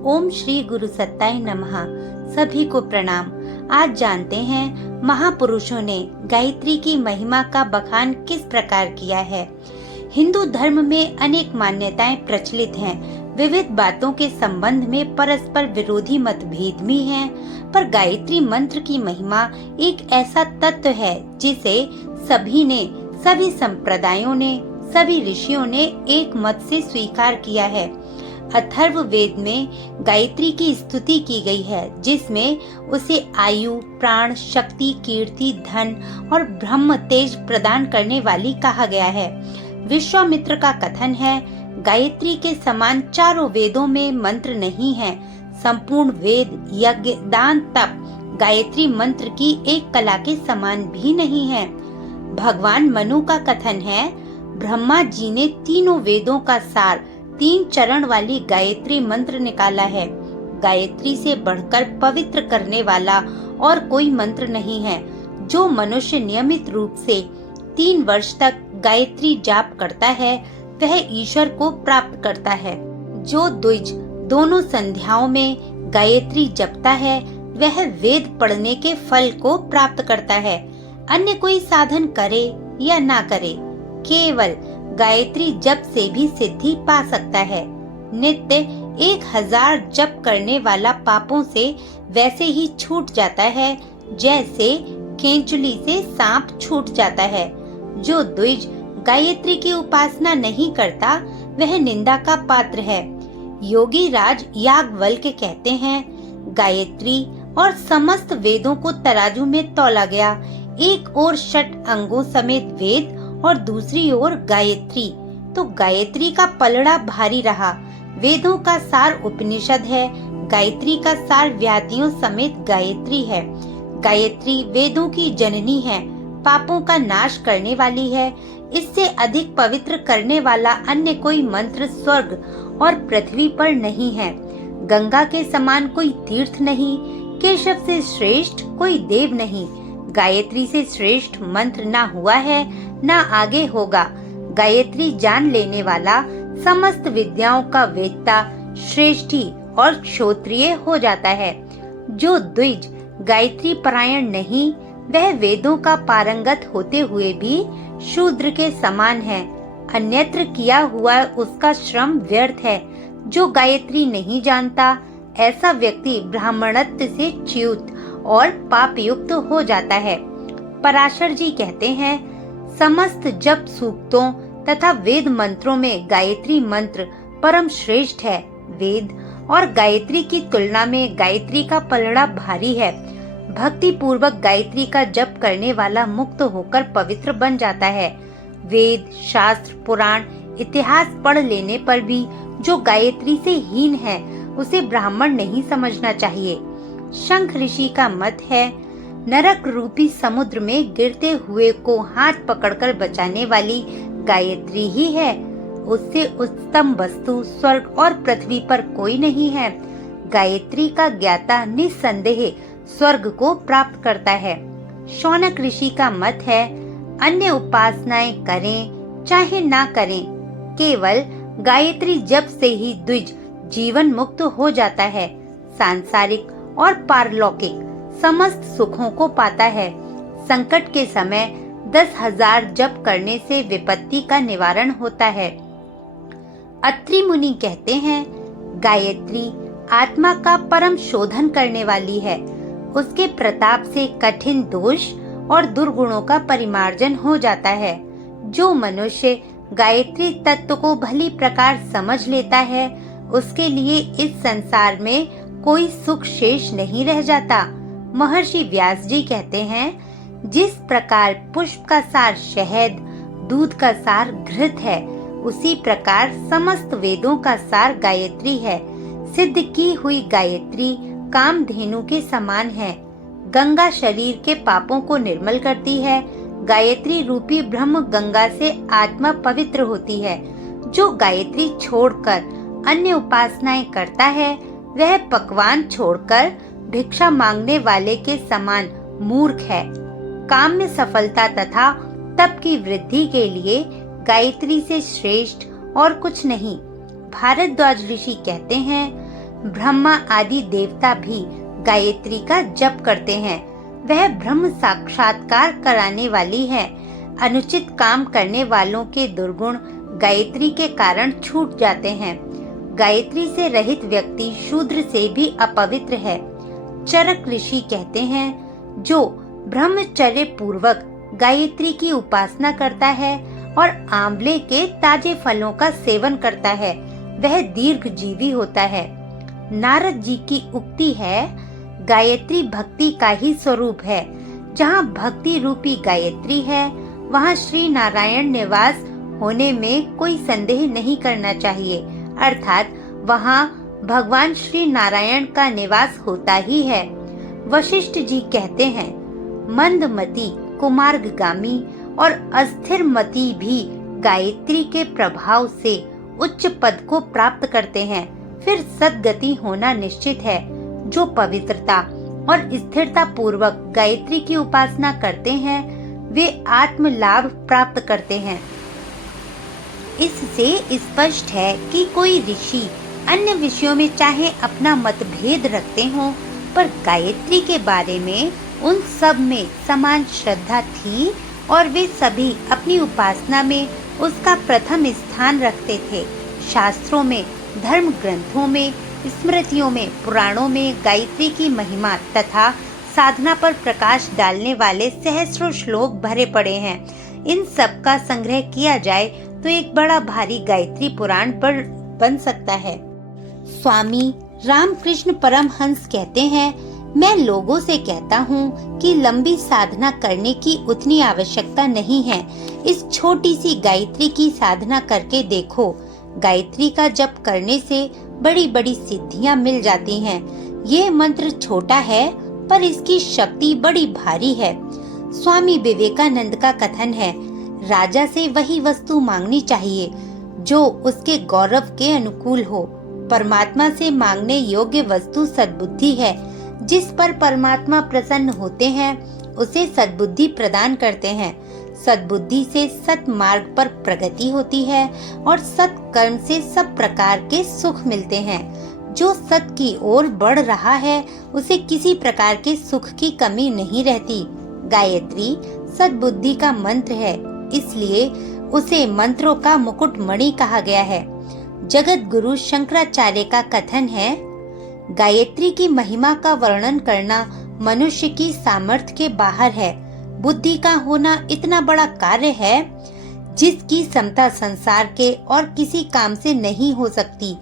ओम श्री गुरु सत्ताय नमः। सभी को प्रणाम। आज जानते हैं महापुरुषों ने गायत्री की महिमा का बखान किस प्रकार किया है। हिंदू धर्म में अनेक मान्यताएं प्रचलित हैं। विविध बातों के संबंध में परस्पर विरोधी मतभेद भी हैं, पर गायत्री मंत्र की महिमा एक ऐसा तत्व है जिसे सभी संप्रदायों ने, सभी ऋषियों ने एक मत से स्वीकार किया है। अथर्व वेद में गायत्री की स्तुति की गई है, जिसमें उसे आयु, प्राण, शक्ति, कीर्ति, धन और ब्रह्म तेज प्रदान करने वाली कहा गया है। विश्वामित्र का कथन है, गायत्री के समान चारों वेदों में मंत्र नहीं है। संपूर्ण वेद, यज्ञ, दान, तप गायत्री मंत्र की एक कला के समान भी नहीं है। भगवान मनु का कथन है, ब्रह्मा जी ने तीनों वेदों का सार 3 चरण वाली गायत्री मंत्र निकाला है। गायत्री से बढ़कर पवित्र करने वाला और कोई मंत्र नहीं है। जो मनुष्य नियमित रूप से 3 वर्ष तक गायत्री जाप करता है, वह ईश्वर को प्राप्त करता है। जो द्विज दोनों संध्याओं में गायत्री जपता है, वह वेद पढ़ने के फल को प्राप्त करता है। अन्य कोई साधन करे या ना करे, केवल गायत्री जप से भी सिद्धि पा सकता है। नित्य 1000 जप करने वाला पापों से वैसे ही छूट जाता है, जैसे केंचुली से सांप छूट जाता है। जो द्विज गायत्री की उपासना नहीं करता, वह निंदा का पात्र है। योगी राज याज्ञवल्क्य कहते हैं, गायत्री और समस्त वेदों को तराजू में तौला गया। एक ओर 6 अंगों समेत वेद और दूसरी ओर गायत्री, तो गायत्री का पलड़ा भारी रहा। वेदों का सार उपनिषद है, गायत्री का सार व्याधियों समेत गायत्री है। गायत्री वेदों की जननी है, पापों का नाश करने वाली है। इससे अधिक पवित्र करने वाला अन्य कोई मंत्र स्वर्ग और पृथ्वी पर नहीं है। गंगा के समान कोई तीर्थ नहीं, केशव से श्रेष्ठ कोई देव नहीं। गायत्री से श्रेष्ठ मंत्र ना हुआ है, ना आगे होगा। गायत्री जान लेने वाला समस्त विद्याओं का वेत्ता, श्रेष्ठी और क्षोत्रिय हो जाता है। जो द्विज गायत्री परायण नहीं, वह वेदों का पारंगत होते हुए भी शूद्र के समान है। अन्यत्र किया हुआ उसका श्रम व्यर्थ है। जो गायत्री नहीं जानता, ऐसा व्यक्ति ब्राह्मणत्व से च्युत और पाप युक्त हो जाता है। पराशर जी कहते हैं, समस्त जप सूक्तों तथा वेद मंत्रों में गायत्री मंत्र परम श्रेष्ठ है। वेद और गायत्री की तुलना में गायत्री का पलड़ा भारी है। भक्ति पूर्वक गायत्री का जप करने वाला मुक्त होकर पवित्र बन जाता है। वेद, शास्त्र, पुराण, इतिहास पढ़ लेने पर भी जो गायत्री से हीन है, उसे ब्राह्मण नहीं समझना चाहिए। शंख ऋषि का मत है, नरक रूपी समुद्र में गिरते हुए को हाथ पकड़कर बचाने वाली गायत्री ही है। उससे उत्तम वस्तु स्वर्ग और पृथ्वी पर कोई नहीं है। गायत्री का ज्ञाता निस्संदेह स्वर्ग को प्राप्त करता है। शौनक ऋषि का मत है, अन्य उपासनाएं करें चाहे ना करें, केवल गायत्री जप से ही द्विज जीवन मुक्त हो जाता है। सांसारिक और पारलौकिक समस्त सुखों को पाता है। संकट के समय 10,000 जप करने से विपत्ति का निवारण होता है। अत्रि मुनि कहते हैं, गायत्री आत्मा का परम शोधन करने वाली है। उसके प्रताप से कठिन दोष और दुर्गुणों का परिमार्जन हो जाता है। जो मनुष्य गायत्री तत्व को भली प्रकार समझ लेता है, उसके लिए इस संसार में कोई सुख शेष नहीं रह जाता। महर्षि व्यास जी कहते हैं, जिस प्रकार पुष्प का सार शहद, दूध का सार घृत है, उसी प्रकार समस्त वेदों का सार गायत्री है। सिद्ध की हुई गायत्री कामधेनु के समान है। गंगा शरीर के पापों को निर्मल करती है। गायत्री रूपी ब्रह्म गंगा से आत्मा पवित्र होती है। जो गायत्री छोड़कर अन्य उपासनाएं करता है, वह पकवान छोड़कर भिक्षा मांगने वाले के समान मूर्ख है। काम में सफलता तथा तप की वृद्धि के लिए गायत्री से श्रेष्ठ और कुछ नहीं। भारद्वाज ऋषि कहते हैं, ब्रह्मा आदि देवता भी गायत्री का जप करते हैं। वह ब्रह्म साक्षात्कार कराने वाली है। अनुचित काम करने वालों के दुर्गुण गायत्री के कारण छूट जाते हैं। गायत्री से रहित व्यक्ति शूद्र से भी अपवित्र है। चरक ऋषि कहते हैं, जो ब्रह्मचर्य पूर्वक गायत्री की उपासना करता है और आंवले के ताजे फलों का सेवन करता है, वह दीर्घजीवी होता है। नारद जी की उक्ति है, गायत्री भक्ति का ही स्वरूप है। जहाँ भक्ति रूपी गायत्री है, वहाँ श्री नारायण निवास होने में कोई संदेह नहीं करना चाहिए। अर्थात वहाँ भगवान श्री नारायण का निवास होता ही है। वशिष्ठ जी कहते हैं, मंदमती, कुमार्गगामी और अस्थिरमती भी गायत्री के प्रभाव से उच्च पद को प्राप्त करते हैं। फिर सद्गति होना निश्चित है। जो पवित्रता और स्थिरता पूर्वक गायत्री की उपासना करते हैं, वे आत्म लाभ प्राप्त करते हैं। इससे स्पष्ट है कि कोई ऋषि अन्य विषयों में चाहे अपना मतभेद रखते हों, पर गायत्री के बारे में उन सब में समान श्रद्धा थी और वे सभी अपनी उपासना में उसका प्रथम स्थान रखते थे। शास्त्रों में, धर्म ग्रंथों में, स्मृतियों में, पुराणों में गायत्री की महिमा तथा साधना पर प्रकाश डालने वाले सहस्रों श्लोक भरे पड़े हैं। इन सब का संग्रह किया जाए तो एक बड़ा भारी गायत्री पुराण बन सकता है। स्वामी रामकृष्ण परमहंस कहते हैं, मैं लोगों से कहता हूँ कि लंबी साधना करने की उतनी आवश्यकता नहीं है। इस छोटी सी गायत्री की साधना करके देखो। गायत्री का जप करने से बड़ी बड़ी सिद्धियाँ मिल जाती हैं। ये मंत्र छोटा है पर इसकी शक्ति बड़ी भारी है। स्वामी विवेकानंद का कथन है, राजा से वही वस्तु मांगनी चाहिए जो उसके गौरव के अनुकूल हो। परमात्मा से मांगने योग्य वस्तु सद्बुद्धि है। जिस पर परमात्मा प्रसन्न होते हैं, उसे सद्बुद्धि प्रदान करते हैं। सद्बुद्धि से सत मार्ग पर प्रगति होती है और सत कर्म से सब प्रकार के सुख मिलते हैं। जो सत की ओर बढ़ रहा है, उसे किसी प्रकार के सुख की कमी नहीं रहती। गायत्री सद्बुद्धि का मंत्र है, इसलिए उसे मंत्रों का मुकुटमणि कहा गया है। जगत गुरु शंकराचार्य का कथन है, गायत्री की महिमा का वर्णन करना मनुष्य की सामर्थ्य के बाहर है। बुद्धि का होना इतना बड़ा कार्य है जिसकी क्षमता संसार के और किसी काम से नहीं हो सकती।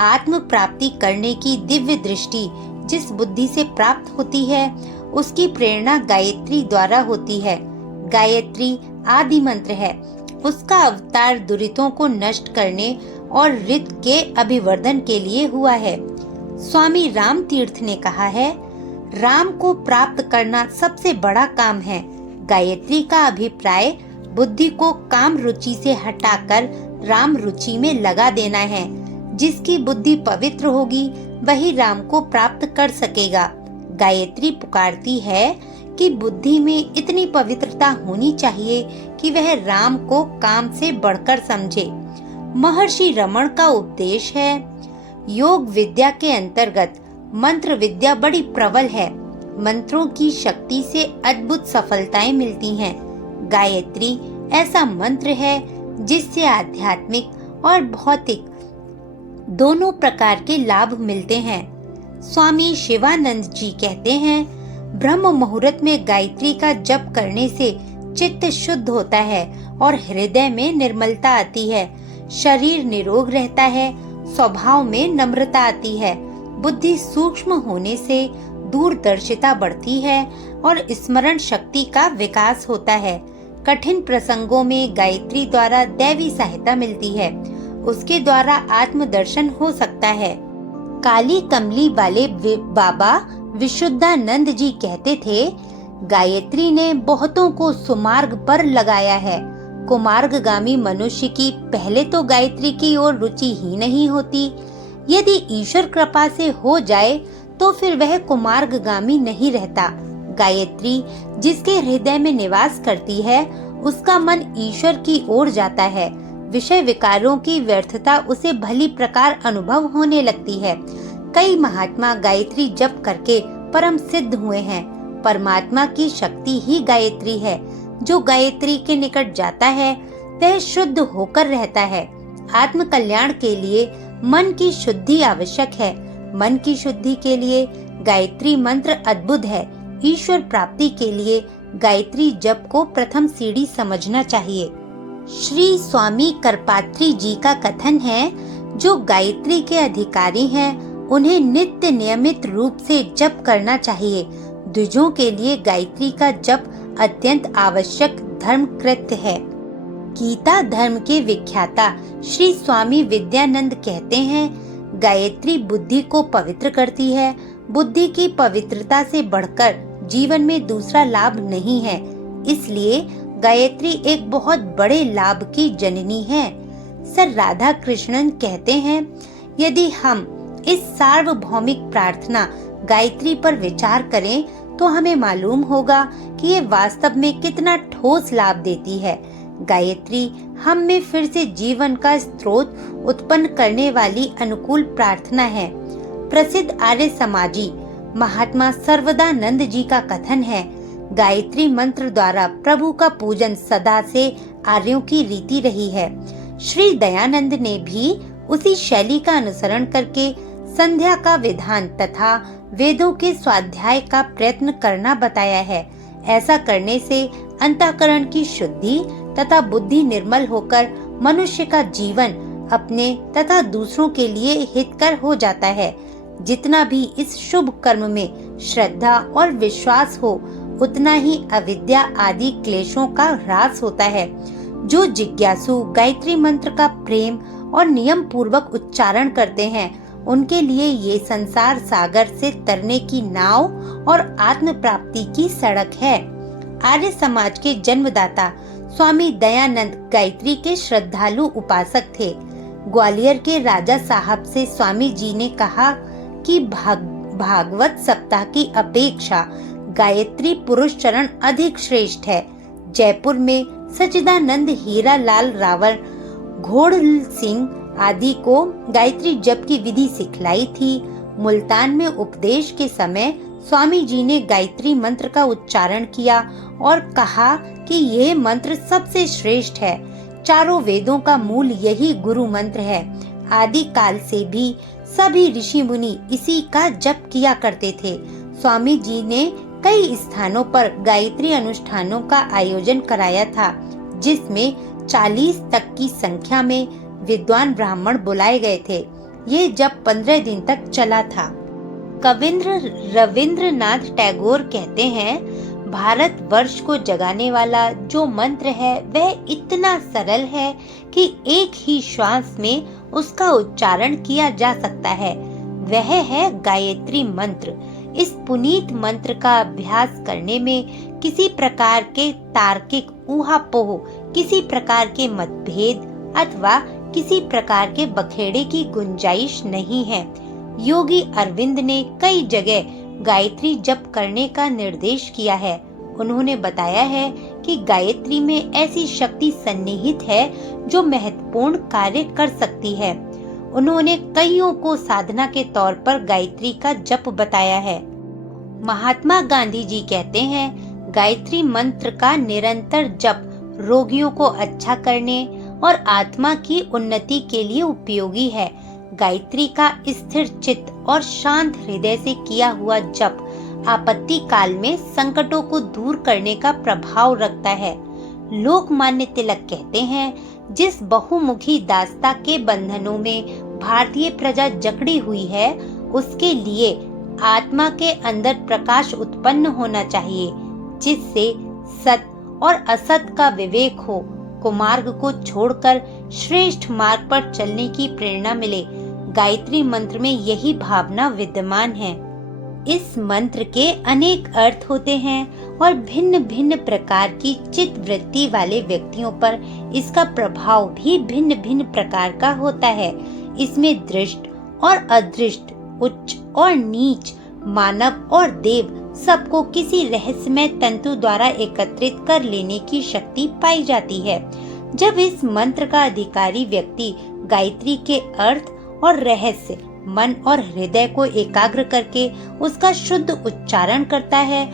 आत्म प्राप्ति करने की दिव्य दृष्टि जिस बुद्धि से प्राप्त होती है, उसकी प्रेरणा गायत्री द्वारा होती है। गायत्री आदि मंत्र है। उसका अवतार दुरितों को नष्ट करने और रित के अभिवर्धन के लिए हुआ है। स्वामी राम तीर्थ ने कहा है, राम को प्राप्त करना सबसे बड़ा काम है। गायत्री का अभिप्राय बुद्धि को काम रुचि से हटाकर राम रुचि में लगा देना है। जिसकी बुद्धि पवित्र होगी वही राम को प्राप्त कर सकेगा। गायत्री पुकारती है कि बुद्धि में इतनी पवित्रता होनी चाहिए कि वह राम को काम से बढ़कर समझे। महर्षि रमण का उपदेश है, योग विद्या के अंतर्गत मंत्र विद्या बड़ी प्रबल है। मंत्रों की शक्ति से अद्भुत सफलताएं मिलती हैं। गायत्री ऐसा मंत्र है जिससे आध्यात्मिक और भौतिक दोनों प्रकार के लाभ मिलते हैं। स्वामी शिवानंद जी कहते हैं, ब्रह्म मुहूर्त में गायत्री का जप करने से चित्त शुद्ध होता है और हृदय में निर्मलता आती है। शरीर निरोग रहता है, स्वभाव में नम्रता आती है। बुद्धि सूक्ष्म होने से दूरदर्शिता बढ़ती है और स्मरण शक्ति का विकास होता है। कठिन प्रसंगों में गायत्री द्वारा दैवी सहायता मिलती है। उसके द्वारा आत्मदर्शन हो सकता है। काली कमली वाले बाबा विशुद्धानंद जी कहते थे, गायत्री ने बहुतों को सुमार्ग पर लगाया है। कुमार्गगामी मनुष्य की पहले तो गायत्री की ओर रुचि ही नहीं होती। यदि ईश्वर कृपा से हो जाए तो फिर वह कुमार्गगामी नहीं रहता। गायत्री जिसके हृदय में निवास करती है, उसका मन ईश्वर की ओर जाता है। विषय विकारों की व्यर्थता उसे भली प्रकार अनुभव होने लगती है। कई महात्मा गायत्री जप करके परम सिद्ध हुए हैं। परमात्मा की शक्ति ही गायत्री है। जो गायत्री के निकट जाता है वह शुद्ध होकर रहता है। आत्म कल्याण के लिए मन की शुद्धि आवश्यक है। मन की शुद्धि के लिए गायत्री मंत्र अद्भुत है। ईश्वर प्राप्ति के लिए गायत्री जप को प्रथम सीढ़ी समझना चाहिए। श्री स्वामी करपात्री जी का कथन है, जो गायत्री के अधिकारी हैं उन्हें नित्य नियमित रूप से जप करना चाहिए। द्विजों के लिए गायत्री का जप अत्यंत आवश्यक धर्म कृत्य है। गीता धर्म के विख्याता श्री स्वामी विद्यानंद कहते हैं, गायत्री बुद्धि को पवित्र करती है। बुद्धि की पवित्रता से बढ़कर जीवन में दूसरा लाभ नहीं है। इसलिए गायत्री एक बहुत बड़े लाभ की जननी है। सर राधा कृष्णन कहते हैं, यदि हम इस सार्वभौमिक प्रार्थना गायत्री पर विचार करें तो हमें मालूम होगा कि ये वास्तव में कितना ठोस लाभ देती है। गायत्री हम में फिर से जीवन का स्रोत उत्पन्न करने वाली अनुकूल प्रार्थना है। प्रसिद्ध आर्य समाजी महात्मा सर्वदानंद जी का कथन है, गायत्री मंत्र द्वारा प्रभु का पूजन सदा से आर्यों की रीति रही है। श्री दयानंद ने भी उसी शैली का अनुसरण करके संध्या का विधान तथा वेदों के स्वाध्याय का प्रयत्न करना बताया है। ऐसा करने से अंतःकरण की शुद्धि तथा बुद्धि निर्मल होकर मनुष्य का जीवन अपने तथा दूसरों के लिए हितकर हो जाता है। जितना भी इस शुभ कर्म में श्रद्धा और विश्वास हो, उतना ही अविद्या आदि क्लेशों का ह्रास होता है। जो जिज्ञासु गायत्री मंत्र का प्रेम और नियम पूर्वक उच्चारण करते हैं, उनके लिए ये संसार सागर से तरने की नाव और आत्म प्राप्ति की सड़क है। आर्य समाज के जन्मदाता स्वामी दयानंद गायत्री के श्रद्धालु उपासक थे। ग्वालियर के राजा साहब से स्वामी जी ने कहा कि भागवत सप्ताह की अपेक्षा गायत्री पुरुष चरण अधिक श्रेष्ठ है। जयपुर में सच्चिदानंद हीरा लाल रावल, घोड़ सिंह आदि को गायत्री जप की विधि सिखलाई थी। मुल्तान में उपदेश के समय स्वामी जी ने गायत्री मंत्र का उच्चारण किया और कहा कि यह मंत्र सबसे श्रेष्ठ है। चारों वेदों का मूल यही गुरु मंत्र है। आदि काल से भी सभी ऋषि मुनि इसी का जप किया करते थे। स्वामी जी ने कई स्थानों पर गायत्री अनुष्ठानों का आयोजन कराया था, जिसमें 40 तक की संख्या में विद्वान ब्राह्मण बुलाए गए थे। ये जप 15 दिन तक चला था। कविंद्र रविंद्रनाथ टैगोर कहते हैं, भारत वर्ष को जगाने वाला जो मंत्र है वह इतना सरल है कि एक ही श्वास में उसका उच्चारण किया जा सकता है। वह है गायत्री मंत्र। इस पुनीत मंत्र का अभ्यास करने में किसी प्रकार के तार्किक ऊहापोह, किसी प्रकार के मतभेद अथवा किसी प्रकार के बखेड़े की गुंजाइश नहीं है। योगी अरविंद ने कई जगह गायत्री जप करने का निर्देश किया है। उन्होंने बताया है कि गायत्री में ऐसी शक्ति सन्निहित है जो महत्वपूर्ण कार्य कर सकती है। उन्होंने कईयों को साधना के तौर पर गायत्री का जप बताया है। महात्मा गांधी जी कहते हैं, गायत्री मंत्र का निरंतर जप रोगियों को अच्छा करने और आत्मा की उन्नति के लिए उपयोगी है। गायत्री का स्थिर चित्त और शांत हृदय से किया हुआ जप आपत्ति काल में संकटों को दूर करने का प्रभाव रखता है। लोकमान्य तिलक कहते हैं, जिस बहुमुखी दास्ता के बंधनों में भारतीय प्रजा जकड़ी हुई है, उसके लिए आत्मा के अंदर प्रकाश उत्पन्न होना चाहिए, जिससे सत और असत का विवेक हो, कुमार्ग को छोड़कर श्रेष्ठ मार्ग पर चलने की प्रेरणा मिले। गायत्री मंत्र में यही भावना विद्यमान है। इस मंत्र के अनेक अर्थ होते हैं और भिन्न भिन्न प्रकार की चित्त वृत्ति वाले व्यक्तियों पर इसका प्रभाव भी भिन्न भिन्न प्रकार का होता है। इसमें दृष्ट और अदृष्ट, उच्च और नीच, मानव और देव सबको किसी रहस्यमय तंतु द्वारा एकत्रित कर लेने की शक्ति पाई जाती है। जब इस मंत्र का अधिकारी व्यक्ति गायत्री के अर्थ और रहस्य, मन और हृदय को एकाग्र करके उसका शुद्ध उच्चारण करता है,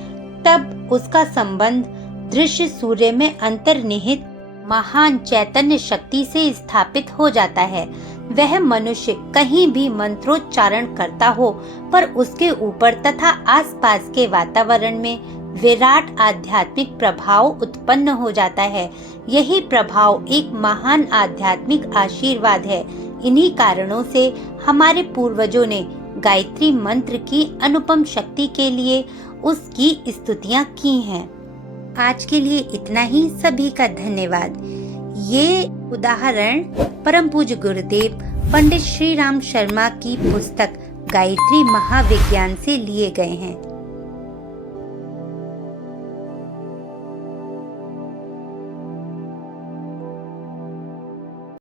तब उसका संबंध दृश्य सूर्य में अंतर्निहित महान चैतन्य शक्ति से स्थापित हो जाता है। वह मनुष्य कहीं भी मंत्रोच्चारण करता हो, पर उसके ऊपर तथा आसपास के वातावरण में विराट आध्यात्मिक प्रभाव उत्पन्न हो जाता है। यही प्रभाव एक महान आध्यात्मिक आशीर्वाद है। इन्हीं कारणों से हमारे पूर्वजों ने गायत्री मंत्र की अनुपम शक्ति के लिए उसकी स्तुतियां की हैं। आज के लिए इतना ही। सभी का धन्यवाद। ये उदाहरण परम पूज्य गुरुदेव पंडित श्री राम शर्मा की पुस्तक गायत्री महाविज्ञान से लिए गए हैं।